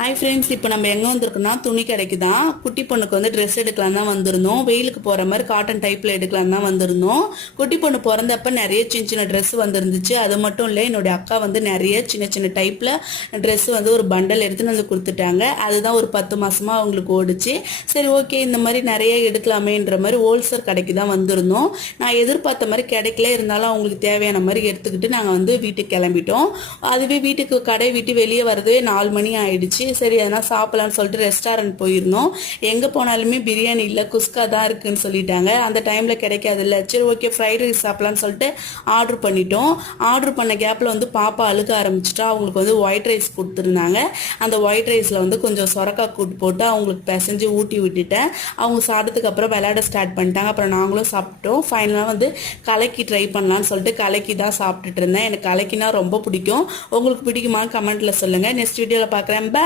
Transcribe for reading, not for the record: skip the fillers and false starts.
Hi friends, இப்போ நம்ம எங்கே வந்திருக்கோம்னா துணி கடைக்கு தான். குட்டி பொண்ணுக்கு வந்து ட்ரெஸ் எடுக்கலாம் தான் வந்திருந்தோம். வெயிலுக்கு போகிற மாதிரி காட்டன் டைப்பில் எடுக்கலாம் தான் வந்திருந்தோம். குட்டி பொண்ணு பிறந்தப்ப நிறைய சின்ன சின்ன ட்ரெஸ் வந்துருந்துச்சு. அது மட்டும் இல்லை, என்னுடைய அக்கா வந்து நிறைய சின்ன சின்ன டைப்பில் ட்ரெஸ் வந்து ஒரு பண்டல் எடுத்துன்னு வந்து கொடுத்துட்டாங்க. அதுதான் ஒரு 10 மாதமாக அவங்களுக்கு ஓடிச்சு. சரி, ஓகே, இந்த மாதிரி நிறைய எடுக்கலாமேன்ற மாதிரி ஹோல்சேல் கடைக்கு தான் வந்திருந்தோம். நான் எதிர்பார்த்த மாதிரி கிடைக்கல, இருந்தாலும் அவங்களுக்கு தேவையான மாதிரி எடுத்துக்கிட்டு நாங்கள் வந்து வீட்டுக்கு கிளம்பிட்டோம். அதுவே வீட்டுக்கு கடை விட்டு வெளியே வரதே 4 மணி ஆயிடுச்சு. சரி, அதனால் சாப்பிடலான்னு சொல்லிட்டு ரெஸ்டாரண்ட் போயிருந்தோம். எங்கே போனாலுமே பிரியாணி இல்லை, குஸ்கா தான் இருக்குன்னு சொல்லிட்டாங்க. அந்த டைமில் கிடைக்காது இல்லை. சரி, ஓகே, ஃப்ரைட் ரைஸ் சாப்பிடலான்னு சொல்லிட்டு ஆர்டர் பண்ணிட்டோம். ஆர்டர் பண்ண கேப்பில் வந்து பாப்பா அழுக ஆரம்பிச்சிட்டா. அவங்களுக்கு வந்து ஒயிட் ரைஸ் கொடுத்துருந்தாங்க. அந்த ஒயிட் ரைஸில் வந்து கொஞ்சம் சொரக்காய் கூட்டு போட்டு அவங்களுக்கு பிசைஞ்சு ஊட்டி விட்டுட்டேன். அவங்க சாப்பிட்டதுக்கு அப்புறம் விளையாட ஸ்டார்ட் பண்ணிட்டாங்க. அப்புறம் நாங்களும் சாப்பிட்டோம். ஃபைனலாக வந்து கலக்கி ட்ரை பண்ணலான்னு சொல்லிட்டு கலக்கி தான் சாப்பிட்டுட்டு இருந்தேன். எனக்கு கலக்கினா ரொம்ப பிடிக்கும். உங்களுக்கு பிடிக்குமா? கமெண்ட்டில் சொல்லுங்கள். நெக்ஸ்ட் வீடியோவில் பார்க்குறேன். பை.